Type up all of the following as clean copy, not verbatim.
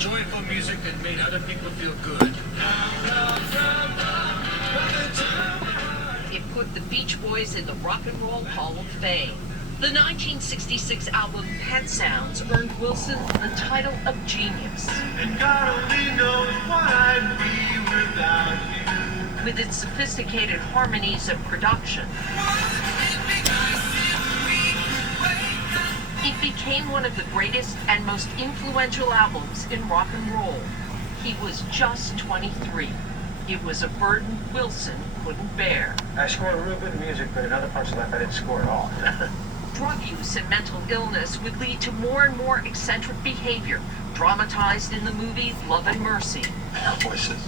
joyful music that made other people feel good. It put the Beach Boys in the Rock and Roll Hall of Fame. The 1966 album Pet Sounds earned Wilson the title of genius. And God only knows what I'd be without you. With its sophisticated harmonies and production, it became one of the greatest and most influential albums in rock and roll. He was just 23. It was a burden Wilson couldn't bear. I scored real good music, but in other parts of life I didn't score at all. Drug use and mental illness would lead to more and more eccentric behavior, dramatized in the movie Love and Mercy. I heard voices.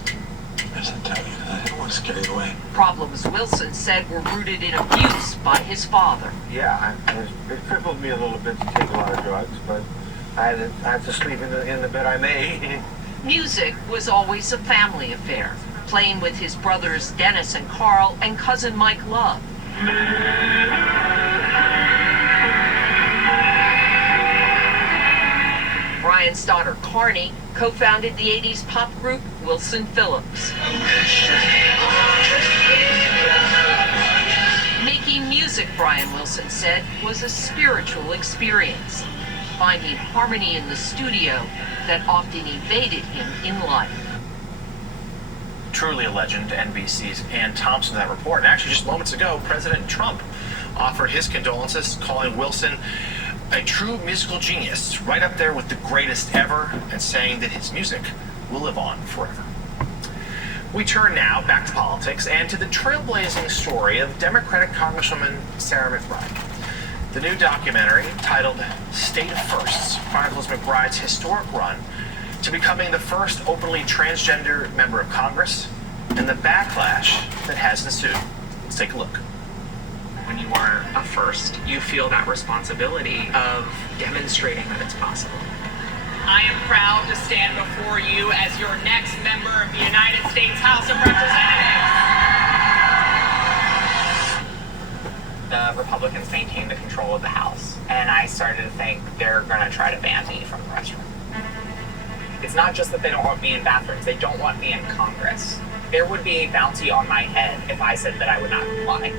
As I tell you, I didn't want to scare you away. Problems Wilson said were rooted in abuse by his father. Yeah, it crippled me a little bit to take a lot of drugs, but I had to sleep in the bed I made. Music was always a family affair, playing with his brothers Dennis and Carl and cousin Mike Love. Brian's daughter Carney co-founded the 80s pop group Wilson Phillips. Making music, Brian Wilson said, was a spiritual experience, finding harmony in the studio that often evaded him in life. Truly a legend, NBC's Ann Thompson, that report. And actually, just moments ago, President Trump offered his condolences, calling Wilson a true musical genius, right up there with the greatest ever, and saying that his music will live on forever. We turn now back to politics and to the trailblazing story of Democratic Congresswoman Sarah McBride. The new documentary, titled State of Firsts, chronicles McBride's historic run to becoming the first openly transgender member of Congress and the backlash that has ensued. Let's take a look. When you are a first, you feel that responsibility of demonstrating that it's possible. I am proud to stand before you as your next member of the United States House of Representatives. The Republicans maintain the control of the House, and I started to think they're going to try to ban me from the restroom. It's not just that they don't want me in bathrooms, they don't want me in Congress. There would be a bounty on my head if I said that I would not comply.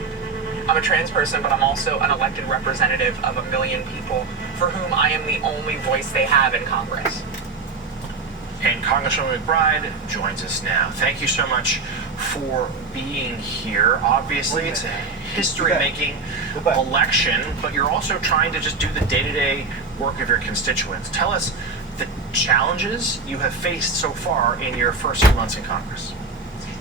I'm a trans person, but I'm also an elected representative of 1 million people for whom I am the only voice they have in Congress. And Congresswoman McBride joins us now. Thank you so much for being here. Obviously, it's a history-making election, but you're also trying to just do the day-to-day work of your constituents. Tell us the challenges you have faced so far in your first few months in Congress.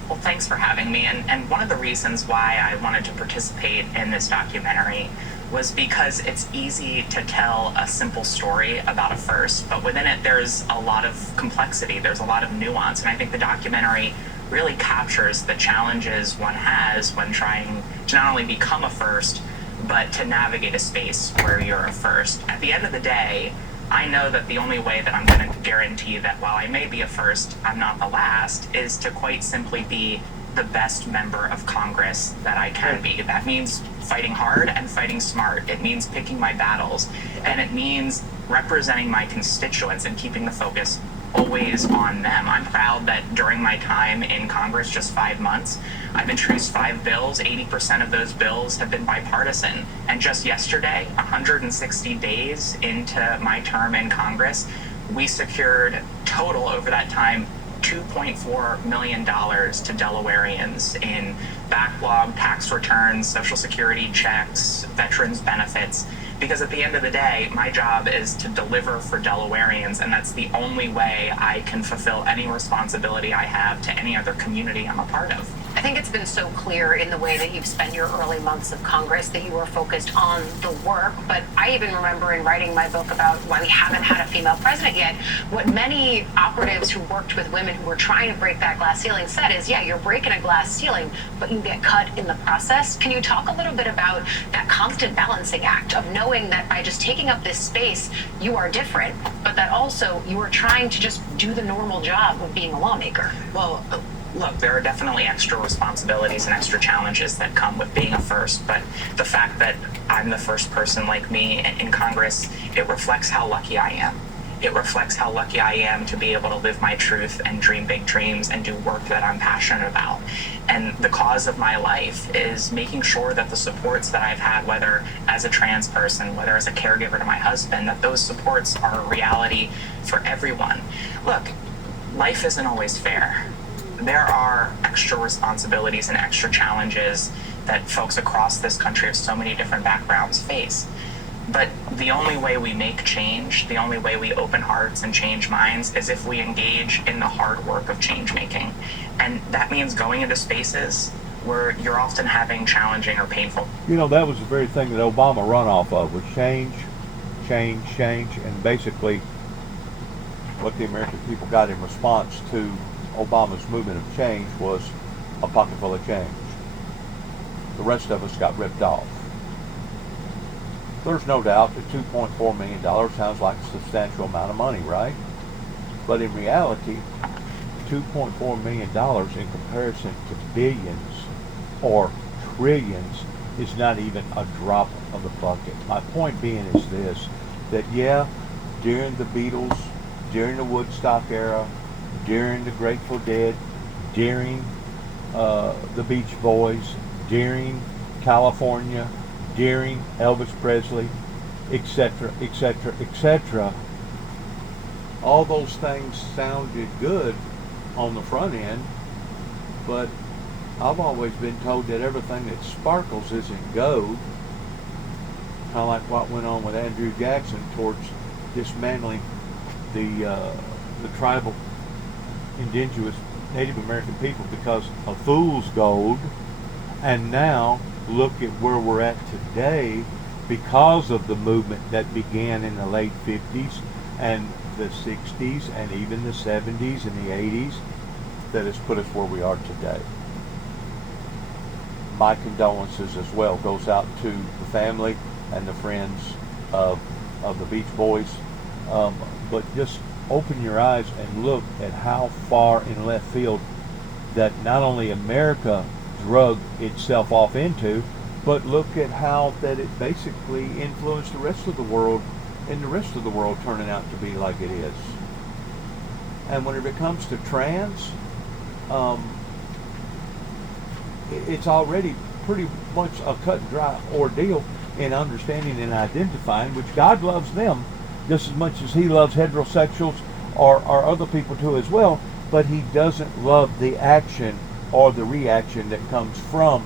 Well, thanks for having me. And one of the reasons why I wanted to participate in this documentary was because it's easy to tell a simple story about a first, but within it there's a lot of complexity, there's a lot of nuance, and I think the documentary really captures the challenges one has when trying to not only become a first, but to navigate a space where you're a first. At the end of the day, I know that the only way that I'm going to guarantee that while I may be a first, I'm not the last, is to quite simply be the best member of Congress that I can be. That means fighting hard and fighting smart. It means picking my battles, and it means representing my constituents and keeping the focus always on them. I'm proud that during my time in Congress, just 5 months, I've introduced 5 bills. 80% of those bills have been bipartisan. And just yesterday, 160 days into my term in Congress, we secured total over that time $2.4 million to Delawareans in backlog tax returns, Social Security checks, veterans benefits. Because at the end of the day, my job is to deliver for Delawareans, and that's the only way I can fulfill any responsibility I have to any other community I'm a part of. I think it's been so clear in the way that you've spent your early months of Congress that you were focused on the work, but I even remember in writing my book about why we haven't had a female president yet, what many operatives who worked with women who were trying to break that glass ceiling said is, yeah, you're breaking a glass ceiling, but you get cut in the process. Can you talk a little bit about that constant balancing act of knowing that by just taking up this space, you are different, but that also you are trying to just do the normal job of being a lawmaker? Well, look, there are definitely extra responsibilities and extra challenges that come with being a first, but the fact that I'm the first person like me in Congress, it reflects how lucky I am. It reflects how lucky I am to be able to live my truth and dream big dreams and do work that I'm passionate about. And the cause of my life is making sure that the supports that I've had, whether as a trans person, whether as a caregiver to my husband, that those supports are a reality for everyone. Look, life isn't always fair. There are extra responsibilities and extra challenges that folks across this country of so many different backgrounds face. But the only way we make change, the only way we open hearts and change minds is if we engage in the hard work of change making. And that means going into spaces where you're often having challenging or painful. You know, that was the very thing that Obama run off of, was change, change, change, and basically what the American people got in response to Obama's movement of change was a pocket full of change. The rest of us got ripped off. There's no doubt that $2.4 million sounds like a substantial amount of money, right? But in reality, $2.4 million in comparison to billions or trillions is not even a drop of the bucket. My point being is this, that yeah, during the Beatles, during the Woodstock era, during the Grateful Dead, during the Beach Boys, during California, during Elvis Presley, etc., etc., etc. All those things sounded good on the front end, but I've always been told that everything that sparkles isn't gold. Kind of like what went on with Andrew Jackson towards dismantling the tribal, indigenous Native American people because of fool's gold, and now look at where we're at today because of the movement that began in the late 50s and the 60s and even the 70s and the 80s that has put us where we are today. My condolences as well goes out to the family and the friends of the Beach Boys, but just open your eyes and look at how far in left field that not only America drug itself off into, but look at how that it basically influenced the rest of the world, and the rest of the world turning out to be like it is. And when it comes to trans, it's already pretty much a cut and dry ordeal in understanding and identifying, which God loves them just as much as he loves heterosexuals or other people too as well, but he doesn't love the action or the reaction that comes from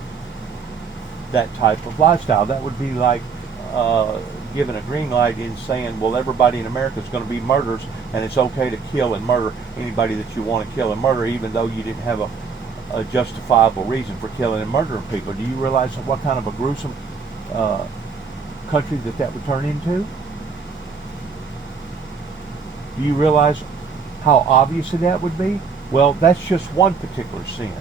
that type of lifestyle. That would be like giving a green light in saying, well, everybody in America is going to be murderers, and it's okay to kill and murder anybody that you want to kill and murder, even though you didn't have a justifiable reason for killing and murdering people. Do you realize what kind of a gruesome country that would turn into? Do you realize how obvious that would be? Well, that's just one particular sin.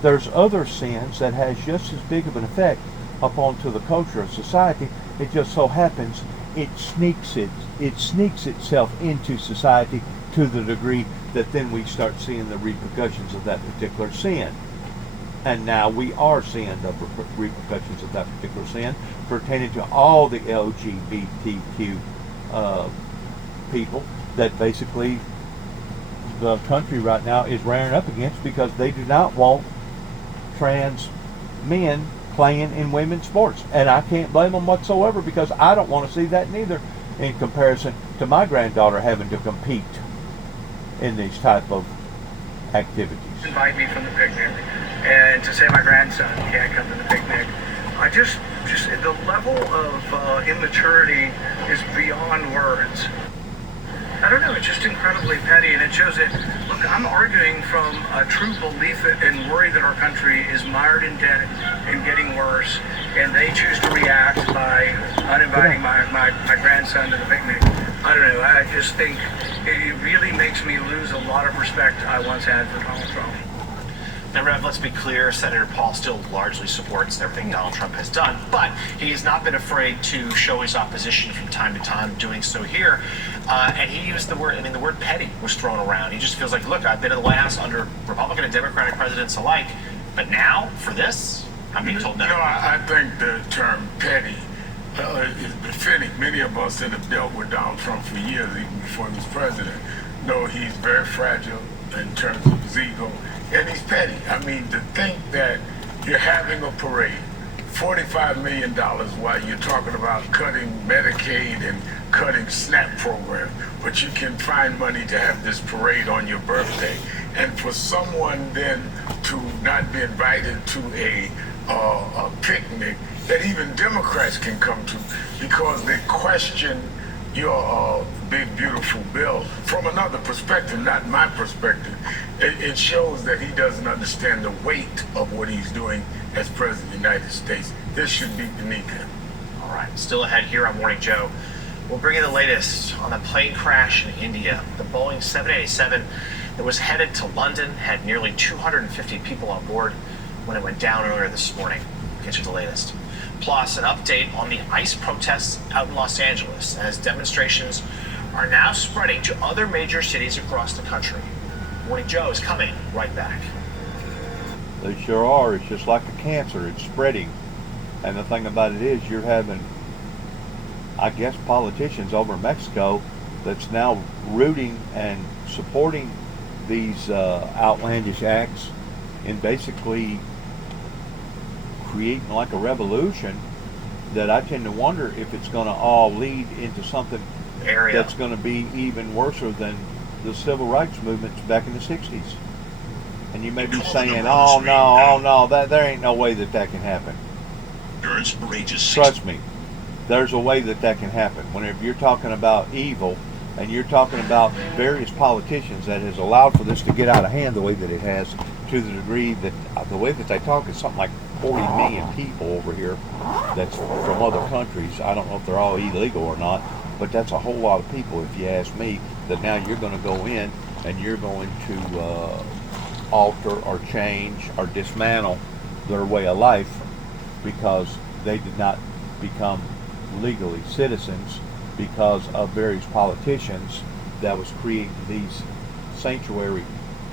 There's other sins that has just as big of an effect upon to the culture of society. It just so happens it sneaks itself into society to the degree that then we start seeing the repercussions of that particular sin. And now we are seeing the repercussions of that particular sin pertaining to all the LGBTQ people that basically the country right now is rearing up against, because they do not want trans men playing in women's sports. And I can't blame them whatsoever, because I don't want to see that neither, in comparison to my granddaughter having to compete in these type of activities. Invite me from the picnic, and to say my grandson can't come to the picnic. I just the level of immaturity is beyond words. I don't know, it's just incredibly petty, and it shows that, look, I'm arguing from a true belief and worry that our country is mired in debt and getting worse, and they choose to react by uninviting my grandson to the picnic. I don't know, I just think it really makes me lose a lot of respect I once had for Donald Trump. Now, Rev, let's be clear, Senator Paul still largely supports everything Donald Trump has done, but he has not been afraid to show his opposition from time to time, doing so here. And he used the word, the word petty was thrown around. He just feels like, look, I've been in the White House under Republican and Democratic presidents alike, but now, for this, I'm being told no. No, I think the term petty It's befitting. Many of us that have dealt with Donald Trump for years, even before he was president, know he's very fragile in terms of his ego, and he's petty. I mean, to think that you're having a parade, $45 million, while you're talking about cutting Medicaid and cutting SNAP programs, but you can find money to have this parade on your birthday. And for someone then to not be invited to a picnic that even Democrats can come to because they question your big, beautiful bill from another perspective, not my perspective. It shows that he doesn't understand the weight of what he's doing as President of the United States. This should be beneath him. All right, still ahead here on Morning Joe. We'll bring you the latest on the plane crash in India. The Boeing 787 that was headed to London had nearly 250 people on board when it went down earlier this morning. We'll get you the latest. Plus, an update on the ICE protests out in Los Angeles as demonstrations are now spreading to other major cities across the country. Morning Joe is coming right back. They sure are. It's just like a cancer. It's spreading. And the thing about it is you're having, I guess, politicians over in Mexico that's now rooting and supporting these outlandish acts in basically creating like a revolution that I tend to wonder if it's going to all lead into something that's going to be even worse than the civil rights movements back in the 60s. And you may be saying, oh no, there ain't no way that can happen. Trust me, there's a way that can happen. Whenever you're talking about evil and you're talking about various politicians that has allowed for this to get out of hand the way that it has, to the degree that the way that they talk is something like 40 million people over here that's from other countries. I don't know if they're all illegal or not, but that's a whole lot of people, if you ask me, that now you're going to go in and you're going to alter or change or dismantle their way of life because they did not become legally citizens because of various politicians that was creating these sanctuary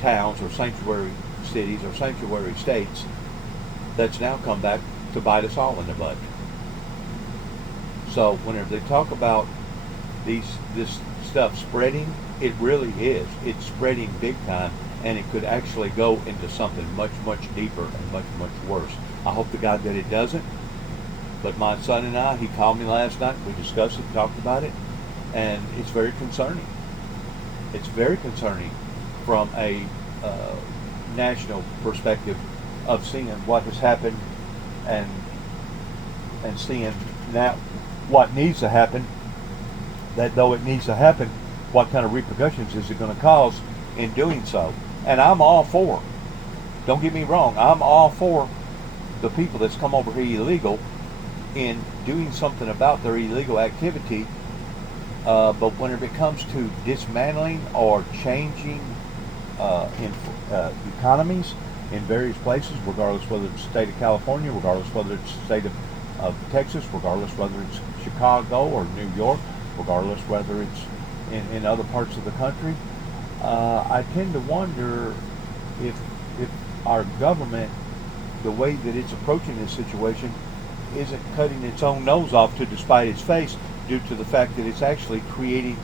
towns or sanctuary cities or sanctuary states that's now come back to bite us all in the butt. So whenever they talk about this stuff spreading, it really is. It's spreading big time, and it could actually go into something much, much deeper and much, much worse. I hope to God that it doesn't. But my son and I, he called me last night, we discussed it, talked about it, and it's very concerning. It's very concerning from a national perspective of seeing what has happened and seeing now what needs to happen, that though it needs to happen, what kind of repercussions is it going to cause in doing so. And I'm all for, don't get me wrong, I'm all for the people that's come over here illegal in doing something about their illegal activity, but whenever it comes to dismantling or changing economies in various places, regardless whether it's the state of California, regardless whether it's the state of Texas, regardless whether it's Chicago or New York, regardless whether it's in other parts of the country, I tend to wonder if our government, the way that it's approaching this situation, isn't cutting its own nose off to despite its face, due to the fact that it's actually creating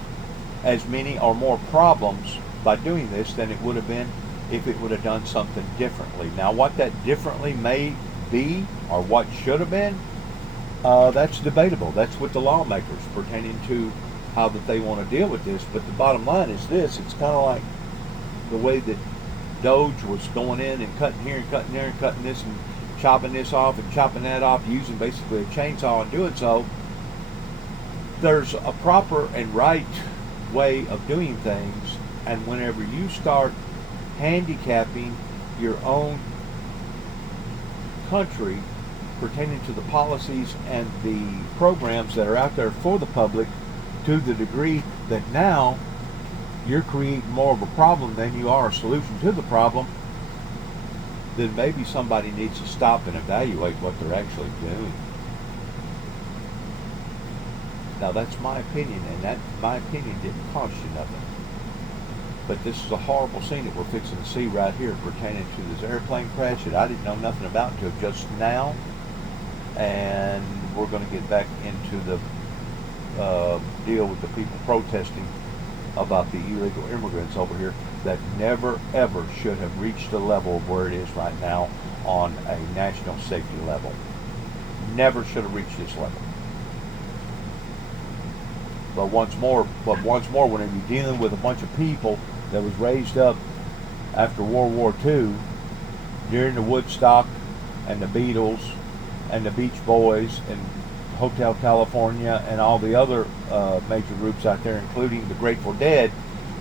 as many or more problems by doing this than it would have been if it would have done something differently. Now, what that differently may be or what should have been, that's debatable. That's with the lawmakers pertaining to how that they want to deal with this. But the bottom line is this: it's kind of like the way that Doge was going in and cutting here and cutting there and cutting this and chopping this off and chopping that off, using basically a chainsaw and doing so. There's a proper and right way of doing things, and whenever you start handicapping your own country pertaining to the policies and the programs that are out there for the public, to the degree that now you're creating more of a problem than you are a solution to the problem, then maybe somebody needs to stop and evaluate what they're actually doing. Now, that's my opinion, and that my opinion didn't cost you nothing. But this is a horrible scene that we're fixing to see right here pertaining to this airplane crash that I didn't know nothing about until just now. And we're going to get back into the deal with the people protesting about the illegal immigrants over here that never ever should have reached the level of where it is right now on a national safety level. Never should have reached this level. But once more, whenever you're dealing with a bunch of people that was raised up after World War II, during the Woodstock and the Beatles and the Beach Boys and Hotel California and all the other major groups out there, including the Grateful Dead,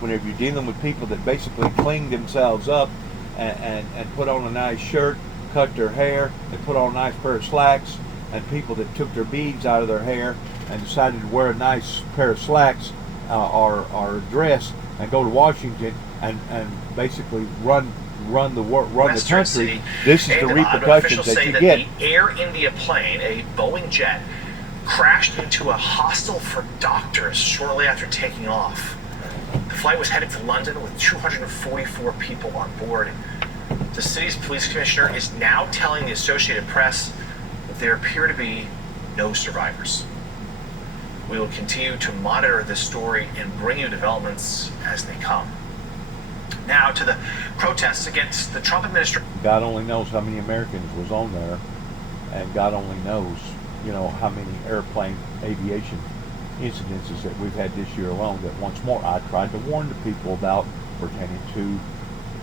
whenever you're dealing with people that basically cleaned themselves up and put on a nice shirt, cut their hair, they put on a nice pair of slacks, and people that took their beads out of their hair and decided to wear a nice pair of slacks or a dress and go to Washington and basically run the country. City, this is the repercussions that you get. The Air India plane, a Boeing jet, crashed into a hostel for doctors shortly after taking off. The flight was headed to London with 244 people on board. The city's police commissioner is now telling the Associated Press that there appear to be no survivors. We will continue to monitor this story and bring you developments as they come. Now to the protests against the Trump administration. God only knows how many Americans was on there, and God only knows, how many airplane aviation incidences that we've had this year alone that once more I tried to warn the people about pertaining to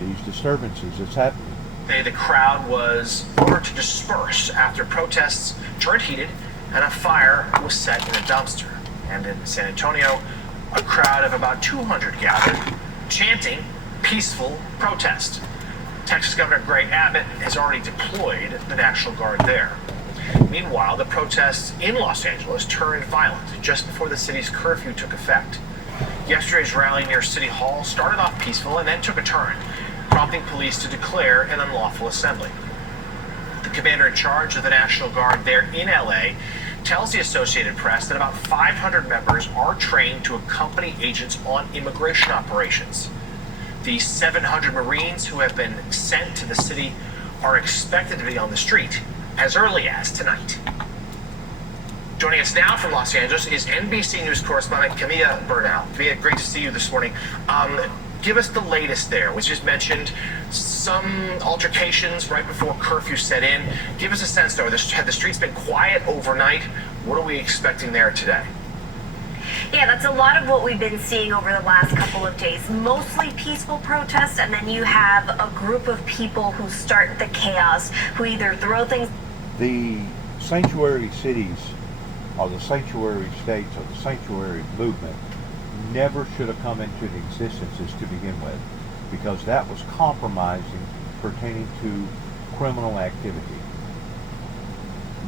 these disturbances that's happening. The crowd was ordered to disperse after protests turned heated and a fire was set in a dumpster. And in San Antonio, a crowd of about 200 gathered, chanting peaceful protest. Texas Governor Greg Abbott has already deployed the National Guard there. Meanwhile, the protests in Los Angeles turned violent just before the city's curfew took effect. Yesterday's rally near City Hall started off peaceful and then took a turn, prompting police to declare an unlawful assembly. The commander in charge of the National Guard there in LA tells the Associated Press that about 500 members are trained to accompany agents on immigration operations. The 700 Marines who have been sent to the city are expected to be on the street as early as tonight. Joining us now from Los Angeles is NBC News correspondent Camilla Bernal. Camilla, great to see you this morning. Give us the latest there. We just mentioned some altercations right before curfew set in. Give us a sense, though. Have the streets been quiet overnight? What are we expecting there today? Yeah, that's a lot of what we've been seeing over the last couple of days. Mostly peaceful protests, and then you have a group of people who start the chaos, who either throw things. The sanctuary cities or the sanctuary states or the sanctuary movement never should have come into existence to begin with, because that was compromising pertaining to criminal activity.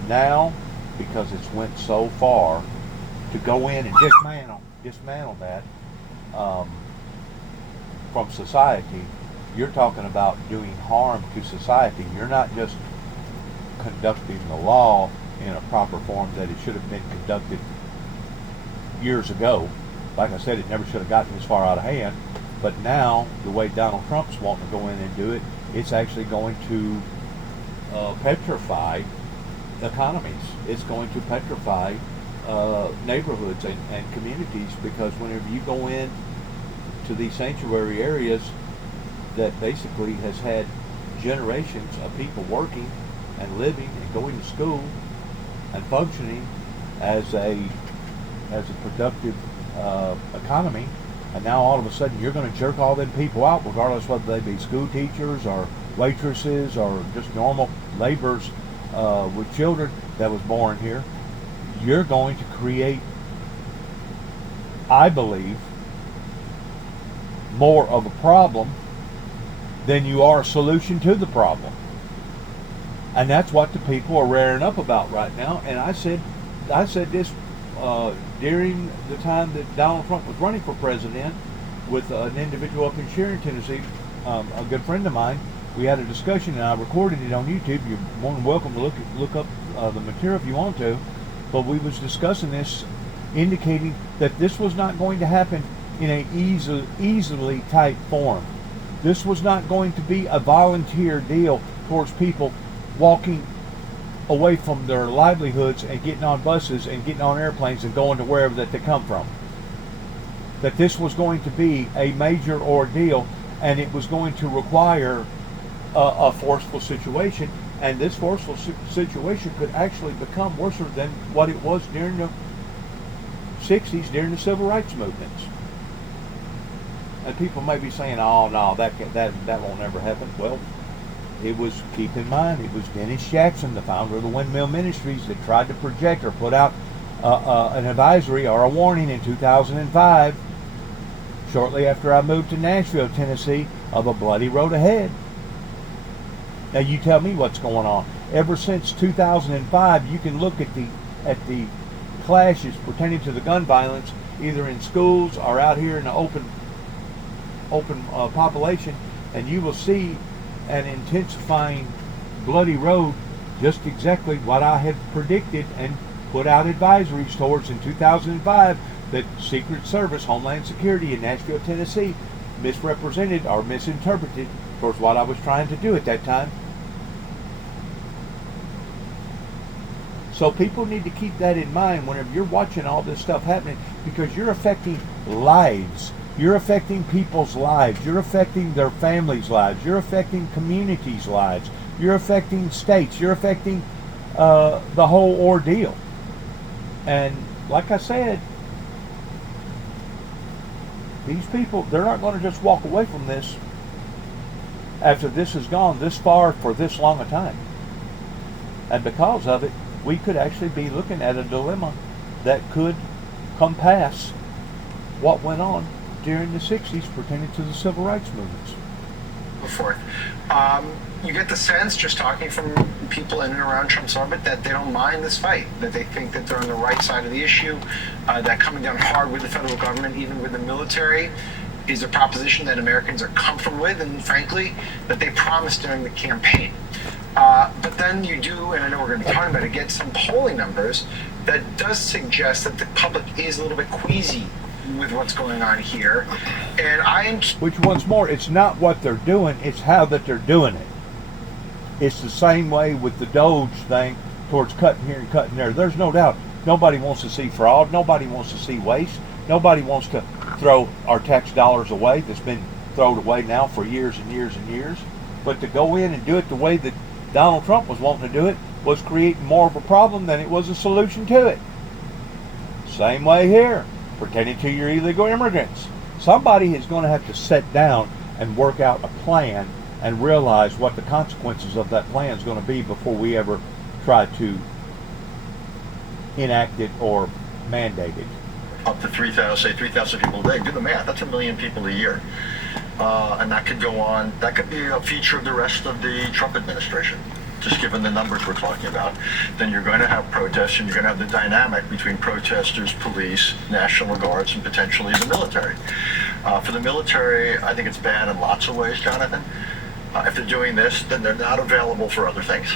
Now, because it's went so far, to go in and dismantle that from society, you're talking about doing harm to society. You're not just conducting the law in a proper form that it should have been conducted years ago. Like I said, it never should have gotten this far out of hand. But now, the way Donald Trump's wanting to go in and do it, it's actually going to petrify economies. It's going to petrify neighborhoods and communities, because whenever you go in to these sanctuary areas that basically has had generations of people working and living and going to school and functioning as a productive economy, and now all of a sudden you're going to jerk all them people out, regardless whether they be school teachers or waitresses or just normal laborers with children that was born here. You're going to create, I believe, more of a problem than you are a solution to the problem. And that's what the people are raring up about right now. And I said this during the time that Donald Trump was running for president with an individual up in Sharon, Tennessee, a good friend of mine. We had a discussion, and I recorded it on YouTube. You're more than welcome to look up the material if you want to. But we was discussing this, indicating that this was not going to happen in a easily type form. This was not going to be a volunteer deal towards people walking away from their livelihoods and getting on buses and getting on airplanes and going to wherever that they come from. That this was going to be a major ordeal, and it was going to require a forceful situation, and this forceful situation could actually become worse than what it was during the 60s, during the civil rights movements. And people may be saying, oh no, that won't never happen. Well, it was, keep in mind, it was Dennis Jackson, the founder of the Windmill Ministries, that tried to project or put out an advisory or a warning in 2005, shortly after I moved to Nashville, Tennessee, of a bloody road ahead. Now you tell me what's going on. Ever since 2005, you can look at the clashes pertaining to the gun violence, either in schools or out here in the open population, and you will see an intensifying bloody road, just exactly what I had predicted and put out advisories towards in 2005, that Secret Service, Homeland Security in Nashville, Tennessee, misrepresented or misinterpreted towards what I was trying to do at that time. So people need to keep that in mind whenever you're watching all this stuff happening, because you're affecting lives. You're affecting people's lives. You're affecting their families' lives. You're affecting communities' lives. You're affecting states. You're affecting the whole ordeal. And like I said, these people, they're not going to just walk away from this after this has gone this far for this long a time. And because of it, we could actually be looking at a dilemma that could compass what went on during the 60s pertaining to the civil rights movements. Forth. You get the sense, just talking from people in and around Trump's orbit, that they don't mind this fight, that they think that they're on the right side of the issue, that coming down hard with the federal government, even with the military, is a proposition that Americans are comfortable with, and frankly, that they promised during the campaign. But then you do, and I know we're going to be talking about it, get some polling numbers that does suggest that the public is a little bit queasy with what's going on here. And I am... Which, once more, it's not what they're doing, it's how that they're doing it. It's the same way with the Doge thing towards cutting here and cutting there. There's no doubt. Nobody wants to see fraud. Nobody wants to see waste. Nobody wants to throw our tax dollars away that's been thrown away now for years and years and years. But to go in and do it the way that Donald Trump was wanting to do it was creating more of a problem than it was a solution to it. Same way here, pertaining to your illegal immigrants. Somebody is going to have to sit down and work out a plan and realize what the consequences of that plan is going to be before we ever try to enact it or mandate it. Up to 3,000 people a day. Do the math. That's 1 million people a year. And that could go on. That could be a feature of the rest of the Trump administration, just given the numbers we're talking about. Then you're going to have protests, and you're going to have the dynamic between protesters, police, National Guards, and potentially the military. For the military, I think it's bad in lots of ways, Jonathan. If they're doing this, then they're not available for other things.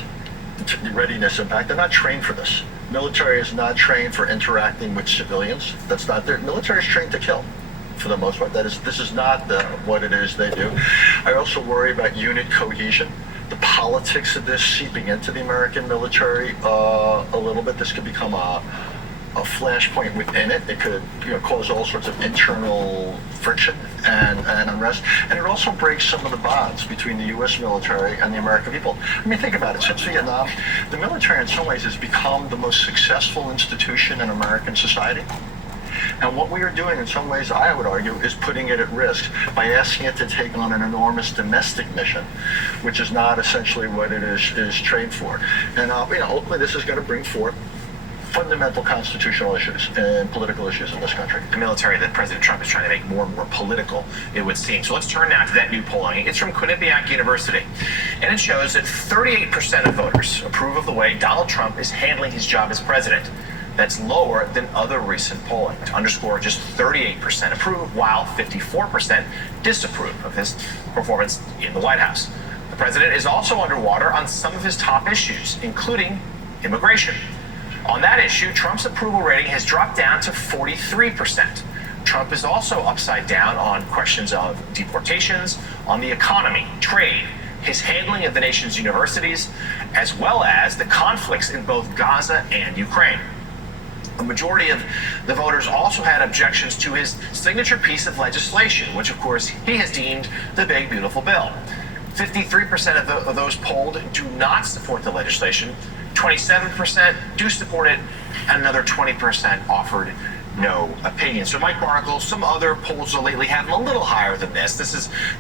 The readiness impact, they're not trained for this. Military is not trained for interacting with civilians. That's not their military is trained to kill, for the most part. This is not what it is they do. I also worry about unit cohesion. The politics of this seeping into the American military a little bit. This could become a flashpoint within it. It could cause all sorts of internal friction and unrest. And it also breaks some of the bonds between the U.S. military and the American people. I mean, think about it. Since Vietnam, the military in some ways has become the most successful institution in American society. And what we are doing, in some ways, I would argue, is putting it at risk by asking it to take on an enormous domestic mission, which is not essentially what it is trained for. And ultimately, this is going to bring forth fundamental constitutional issues and political issues in this country. The military that President Trump is trying to make more and more political, it would seem. So let's turn now to that new polling. It's from Quinnipiac University, and it shows that 38% of voters approve of the way Donald Trump is handling his job as president. That's lower than other recent polling. To underscore, just 38% approve, while 54% disapprove of his performance in the White House. The president is also underwater on some of his top issues, including immigration. On that issue, Trump's approval rating has dropped down to 43%. Trump is also upside down on questions of deportations, on the economy, trade, his handling of the nation's universities, as well as the conflicts in both Gaza and Ukraine. A majority of the voters also had objections to his signature piece of legislation, which of course he has deemed the big beautiful bill. 53% of those polled do not support the legislation, 27% do support it, and another 20% offered no opinion. So Mike Barkle, some other polls lately have him a little higher than this. This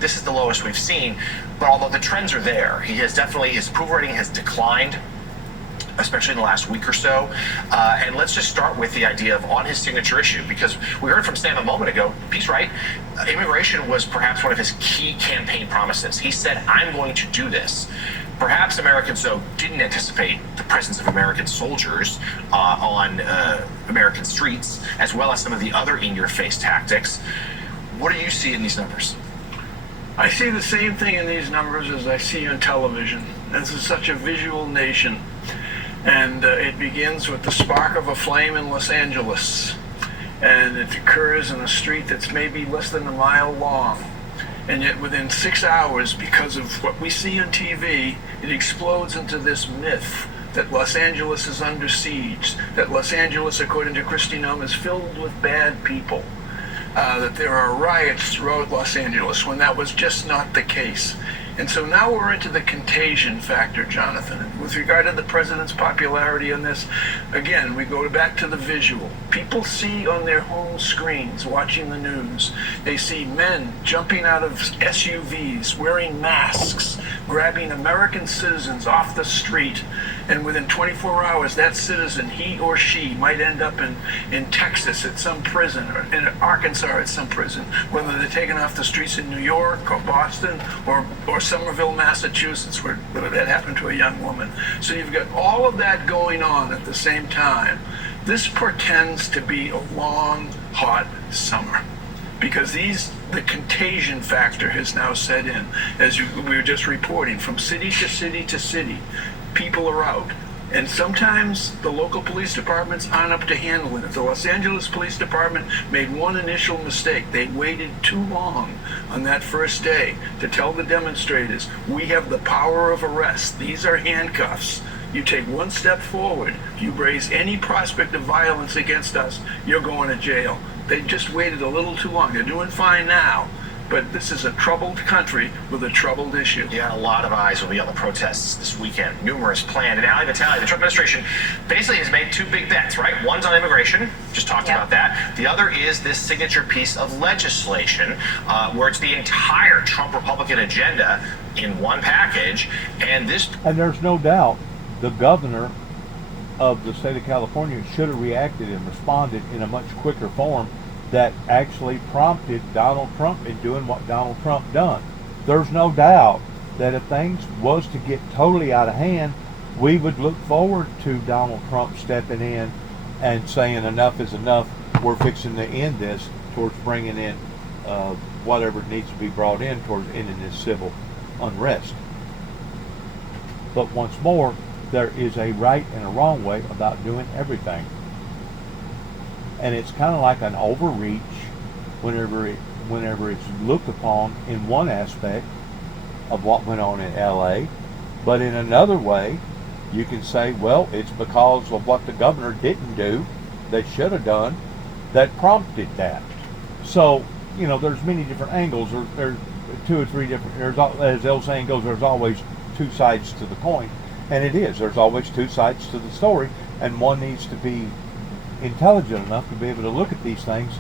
is the lowest we've seen, but although the trends are there, his approval rating has declined, especially in the last week or so. And let's just start with the idea of on his signature issue, because we heard from Sam a moment ago, he's right, immigration was perhaps one of his key campaign promises. He said, I'm going to do this. Perhaps Americans, though, didn't anticipate the presence of American soldiers on American streets, as well as some of the other in-your-face tactics. What do you see in these numbers? I see the same thing in these numbers as I see on television. This is such a visual nation. And it begins with the spark of a flame in Los Angeles. And it occurs in a street that's maybe less than a mile long. And yet within 6 hours, because of what we see on TV, it explodes into this myth that Los Angeles is under siege, that Los Angeles, according to Kristi Noem, is filled with bad people, that there are riots throughout Los Angeles, when that was just not the case. And so now we're into the contagion factor, Jonathan. With regard to the president's popularity on this, again, we go back to the visual. People see on their home screens, watching the news, they see men jumping out of SUVs, wearing masks, grabbing American citizens off the street, and within 24 hours, that citizen, he or she, might end up in Texas at some prison, or in Arkansas at some prison, whether they're taken off the streets in New York or Boston or Somerville, Massachusetts, where that happened to a young woman. So you've got all of that going on at the same time. This portends to be a long, hot summer, because the contagion factor has now set in, as we were just reporting, from city to city to city. People are out. And sometimes the local police departments aren't up to handling it. The Los Angeles Police Department made one initial mistake. They waited too long on that first day to tell the demonstrators, we have the power of arrest. These are handcuffs. You take one step forward, you raise any prospect of violence against us, you're going to jail. They just waited a little too long. They're doing fine now. But this is a troubled country with a troubled issue. Yeah, a lot of eyes will be on the protests this weekend. Numerous planned. And Ali Vitale, the Trump administration, basically has made two big bets, right? One's on immigration, just talked about that. The other is this signature piece of legislation, where it's the entire Trump Republican agenda in one package. And there's no doubt the governor of the state of California should have reacted and responded in a much quicker form that actually prompted Donald Trump in doing what Donald Trump done. There's no doubt that if things was to get totally out of hand, we would look forward to Donald Trump stepping in and saying enough is enough, we're fixing to end this, towards bringing in whatever needs to be brought in towards ending this civil unrest. But once more, there is a right and a wrong way about doing everything. And it's kind of like an overreach whenever it's looked upon in one aspect of what went on in LA, but in another way you can say, well, it's because of what the governor didn't do, they should have done, that prompted that. So, there's many different angles, or there's two or three different, as the old saying goes, there's always two sides to the coin, and there's always two sides to the story, and one needs to be intelligent enough to be able to look at these things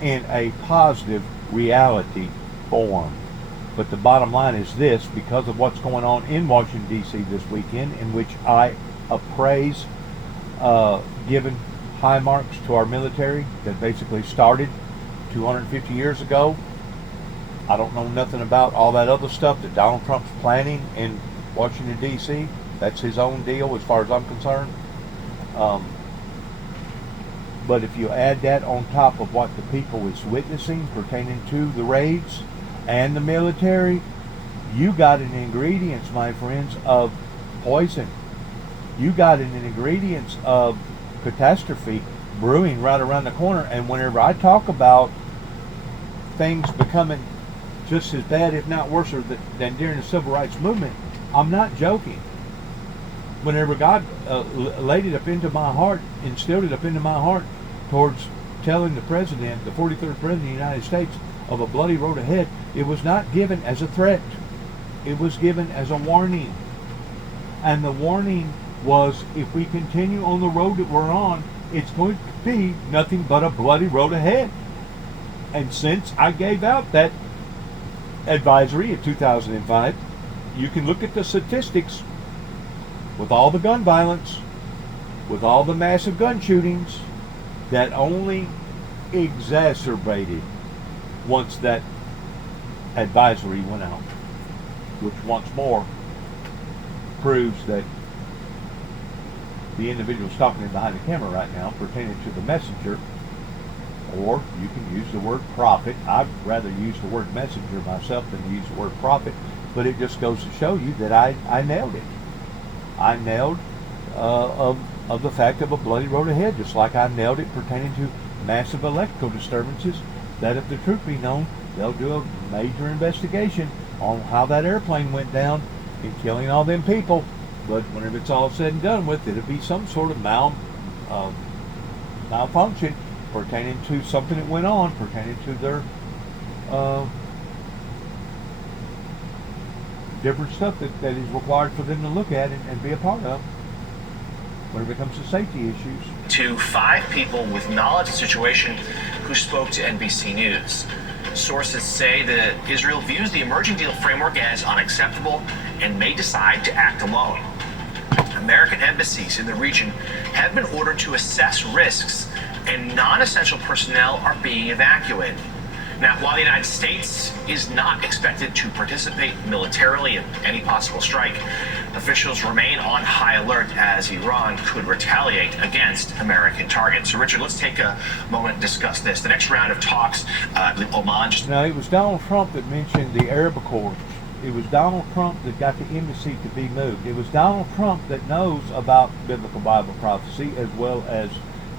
in a positive reality form. But the bottom line is this: because of what's going on in Washington, D.C. this weekend, in which I appraise giving high marks to our military that basically started 250 years ago. I don't know nothing about all that other stuff that Donald Trump's planning in Washington, D.C. That's his own deal as far as I'm concerned. But if you add that on top of what the people is witnessing pertaining to the raids and the military, you got an ingredients, my friends, of poison. You got an ingredients of catastrophe brewing right around the corner. And whenever I talk about things becoming just as bad, if not worse, than during the Civil Rights Movement. I'm not joking. Whenever God laid it up into my heart, instilled it up into my heart towards telling the president, the 43rd president of the United States, of a bloody road ahead, it was not given as a threat. It was given as a warning. And the warning was, if we continue on the road that we're on, it's going to be nothing but a bloody road ahead. And since I gave out that advisory in 2005, you can look at the statistics with all the gun violence, with all the massive gun shootings, that only exacerbated once that advisory went out, which once more proves that the individuals talking behind the camera right now pertaining to the messenger, or you can use the word prophet. I'd rather use the word messenger myself than use the word prophet, but it just goes to show you that I nailed it. I nailed of the fact of a bloody road ahead, just like I nailed it pertaining to massive electrical disturbances, that if the truth be known, they'll do a major investigation on how that airplane went down in killing all them people. But whenever it's all said and done with, it'll be some sort of malfunction pertaining to something that went on, pertaining to their different stuff that is required for them to look at and be a part of when it comes to safety issues. To 5 people with knowledge of the situation who spoke to NBC News. Sources say that Israel views the emerging deal framework as unacceptable and may decide to act alone. American embassies in the region have been ordered to assess risks, and non-essential personnel are being evacuated. Now, while the United States is not expected to participate militarily in any possible strike, officials remain on high alert as Iran could retaliate against American targets. So, Richard, let's take a moment and discuss this. The next round of talks, Oman just... Now, it was Donald Trump that mentioned the Arab Accords. It was Donald Trump that got the embassy to be moved. It was Donald Trump that knows about biblical Bible prophecy, as well as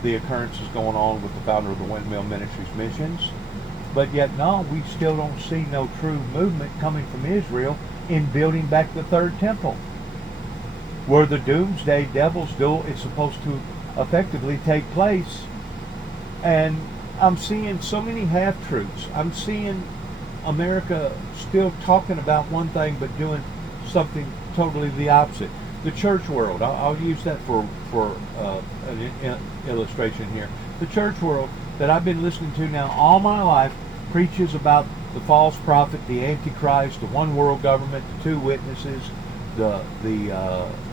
the occurrences going on with the founder of the Windmill Ministries missions. But yet, no, we still don't see no true movement coming from Israel in building back the third temple, where the doomsday devil's duel is supposed to effectively take place. And I'm seeing so many half-truths. I'm seeing America still talking about one thing but doing something totally the opposite. The church world, I'll use that for an illustration here. The church world that I've been listening to now all my life preaches about the false prophet, the Antichrist, the one world government, the two witnesses, the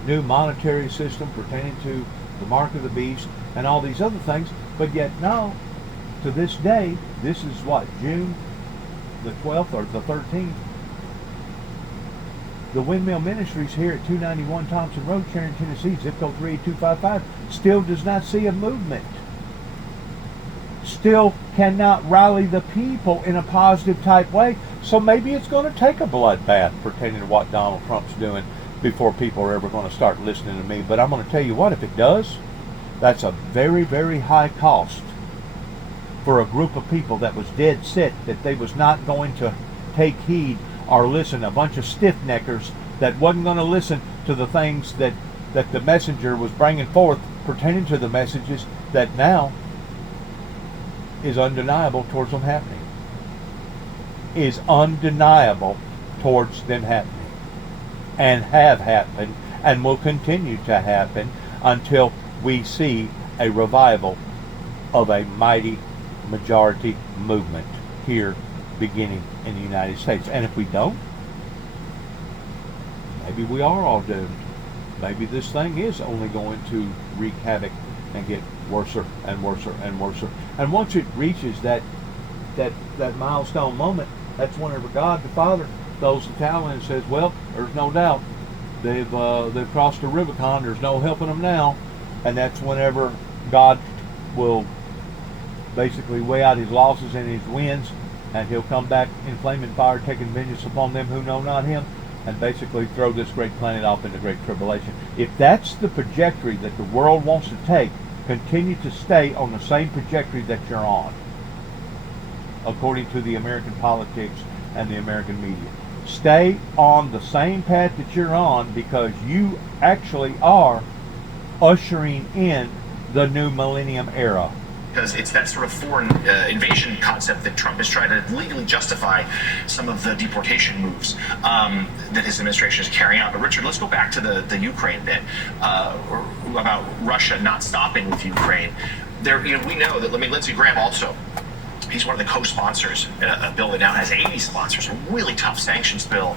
new monetary system pertaining to the mark of the beast, and all these other things. But yet now, to this day, this is what, June the 12th or the 13th, the Windmill Ministries here at 291 Thompson Road, Sharon, Tennessee, zip code 38255, still does not see a movement. Still cannot rally the people in a positive type way. So maybe it's going to take a bloodbath pertaining to what Donald Trump's doing before people are ever going to start listening to me. But I'm going to tell you what, if it does, that's a very, very high cost for a group of people that was dead set, that they was not going to take heed or listen. A bunch of stiff-neckers that wasn't going to listen to the things that the messenger was bringing forth pertaining to the messages that now is undeniable towards them happening. Is undeniable towards them happening. And have happened and will continue to happen until we see a revival of a mighty majority movement here beginning in the United States. And if we don't, maybe we are all doomed. Maybe this thing is only going to wreak havoc and get worse and worse and worse. And once it reaches that milestone moment, that's whenever God the Father throws the towel in and says, well, there's no doubt they've crossed the Rubicon, there's no helping them now. And that's whenever God will basically weigh out his losses and his wins, and he'll come back in flaming fire, taking vengeance upon them who know not him, and basically throw this great planet off into great tribulation. If that's the trajectory that the world wants to take, continue to stay on the same trajectory that you're on, according to the American politics and the American media. Stay on the same path that you're on, because you actually are ushering in the new millennium era. Because it's that sort of foreign invasion concept that Trump is trying to legally justify some of the deportation moves that his administration is carrying out. But Richard, let's go back to the Ukraine bit about Russia not stopping with Ukraine. We know that. Lindsey Graham also. He's one of the co-sponsors in a bill that now has 80 sponsors, a really tough sanctions bill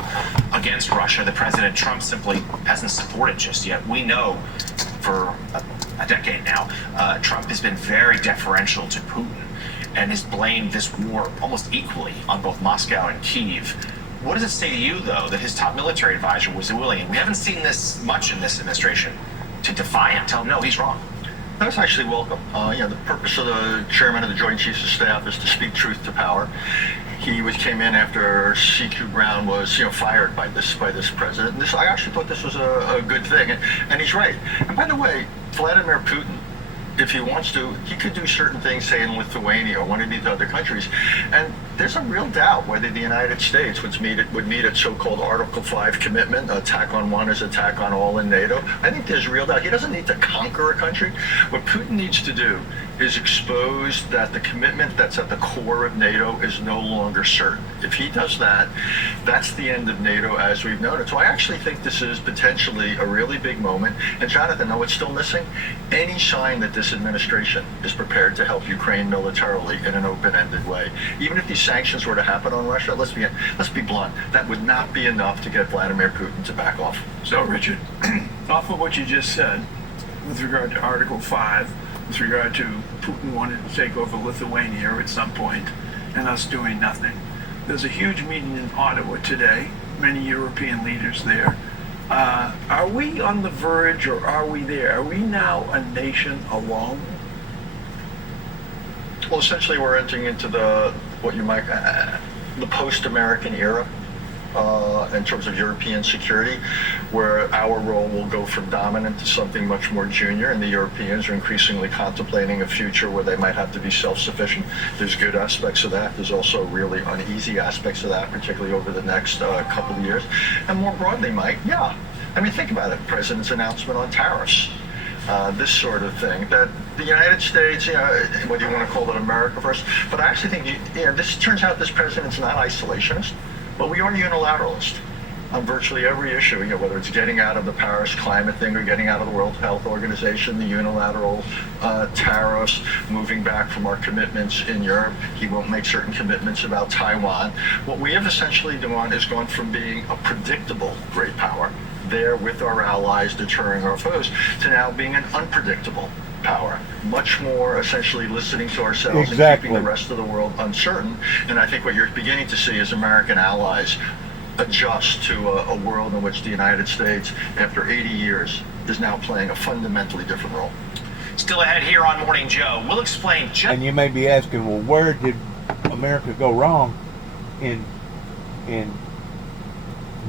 against Russia that President Trump simply hasn't supported just yet. We know for a decade now, Trump has been very deferential to Putin and has blamed this war almost equally on both Moscow and Kyiv. What does it say to you, though, that his top military advisor was willing, and we haven't seen this much in this administration, to defy him, tell him, no, he's wrong? That's actually welcome. The purpose of the chairman of the Joint Chiefs of Staff is to speak truth to power. He came in after C.Q. Brown was fired by this president. I actually thought this was a good thing, and he's right. And by the way, Vladimir Putin, if he wants to, he could do certain things, say in Lithuania or one of these other countries. And there's a real doubt whether the United States would meet its so-called Article 5 commitment. Attack on one is attack on all in NATO. I think there's real doubt. He doesn't need to conquer a country. What Putin needs to do is expose that the commitment that's at the core of NATO is no longer certain. If he does that, that's the end of NATO as we've known it. So I actually think this is potentially a really big moment. And Jonathan, know what's still missing? Any sign that this administration is prepared to help Ukraine militarily in an open-ended way. Even if these sanctions were to happen on Russia, let's be blunt, that would not be enough to get Vladimir Putin to back off. So, Richard, off of what you just said, with regard to Article 5, with regard to Putin wanting to take over Lithuania at some point, and us doing nothing. There's a huge meeting in Ottawa today, many European leaders there. Are we on the verge, or are we there? Are we now a nation alone? Well, essentially we're entering into the post-American era in terms of European security, where our role will go from dominant to something much more junior, and the Europeans are increasingly contemplating a future where they might have to be self-sufficient. There's good aspects of that. There's also really uneasy aspects of that, particularly over the next couple of years. And more broadly, Mike, think about it. President's announcement on tariffs. This sort of thing, that the United States, whether you want to call it America first, but I actually think, this turns out this president's not isolationist, but we are unilateralist on virtually every issue, whether it's getting out of the Paris climate thing or getting out of the World Health Organization, the unilateral tariffs, moving back from our commitments in Europe. He won't make certain commitments about Taiwan. What we have essentially done is gone from being a predictable great power, there with our allies deterring our foes, to now being an unpredictable power, much more essentially listening to ourselves and keeping the rest of the world uncertain. And I think what you're beginning to see is American allies adjust to a world in which the United States, after 80 years, is now playing a fundamentally different role. Still ahead here on Morning Joe, we'll explain just... And you may be asking, well, where did America go wrong in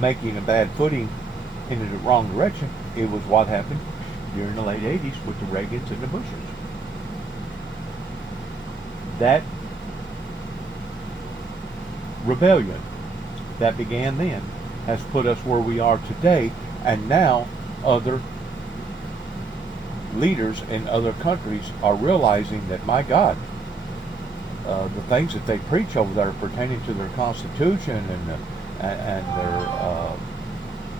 making a bad footing in the wrong direction? It was what happened during the late 80s with the Reagans and the Bushes. That rebellion that began then has put us where we are today, and now other leaders in other countries are realizing that, my God, the things that they preach over there pertaining to their Constitution and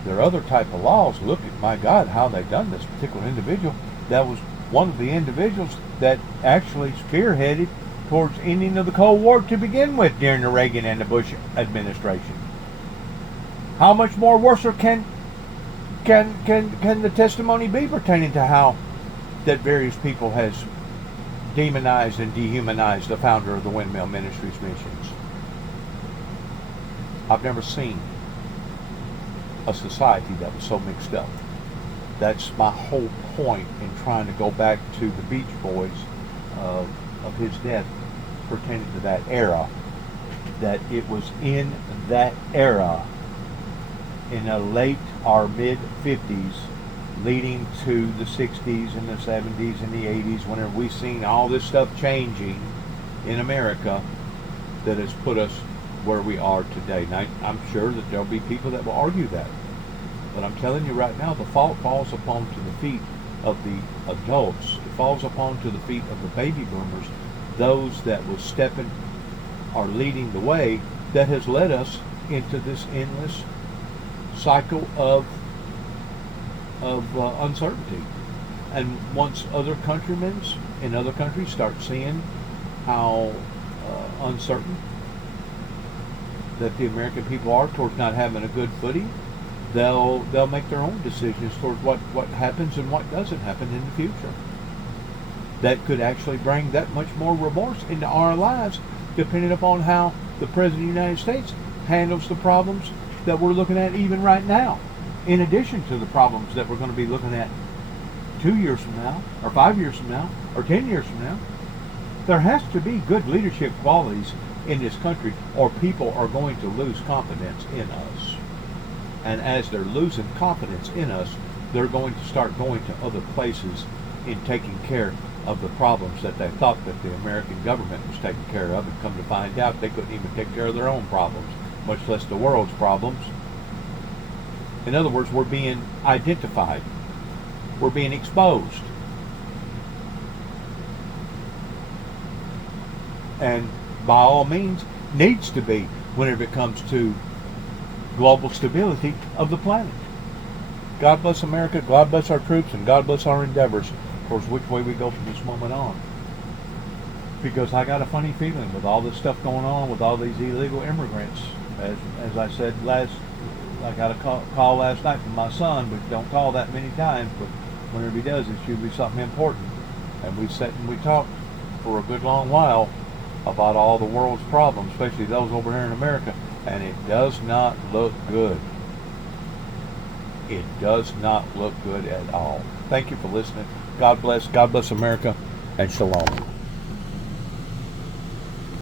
their other type of laws. Look at, my God, how they've done this particular individual. That was one of the individuals that actually spearheaded towards ending of the Cold War to begin with during the Reagan and the Bush administration. How much more worse can the testimony be pertaining to how that various people has demonized and dehumanized the founder of the Windmill Ministries missions? I've never seen a society that was so mixed up. That's my whole point in trying to go back to the Beach Boys of his death pertaining to that era, that it was in that era, in the late or mid 50s, leading to the 60s and the 70s and the 80s, whenever we've seen all this stuff changing in America, that has put us where we are today. And I'm sure that there'll be people that will argue that. But I'm telling you right now, the fault falls upon to the feet of the adults. It falls upon to the feet of the baby boomers, those that was stepping or leading the way, that has led us into this endless cycle of uncertainty. And once other countrymen in other countries start seeing how uncertain that the American people are towards not having a good footing, they'll make their own decisions towards what happens and what doesn't happen in the future. That could actually bring that much more remorse into our lives, depending upon how the President of the United States handles the problems that we're looking at even right now, in addition to the problems that we're going to be looking at 2 years from now, or 5 years from now, or 10 years from now. There has to be good leadership qualities in this country, or people are going to lose confidence in us. And as they're losing confidence in us, they're going to start going to other places in taking care of the problems that they thought that the American government was taking care of, and come to find out they couldn't even take care of their own problems, much less the world's problems. In other words, we're being identified. We're being exposed. And by all means, needs to be whenever it comes to global stability of the planet. God bless America, God bless our troops, and God bless our endeavors towards which way we go from this moment on. Because I got a funny feeling with all this stuff going on, with all these illegal immigrants, as I said I got a call last night from my son, but don't call that many times, but whenever he does, it's usually something important. And we sat and we talked for a good long while about all the world's problems, especially those over here in America, and it does not look good. It does not look good at all. Thank you for listening. God bless America, and shalom.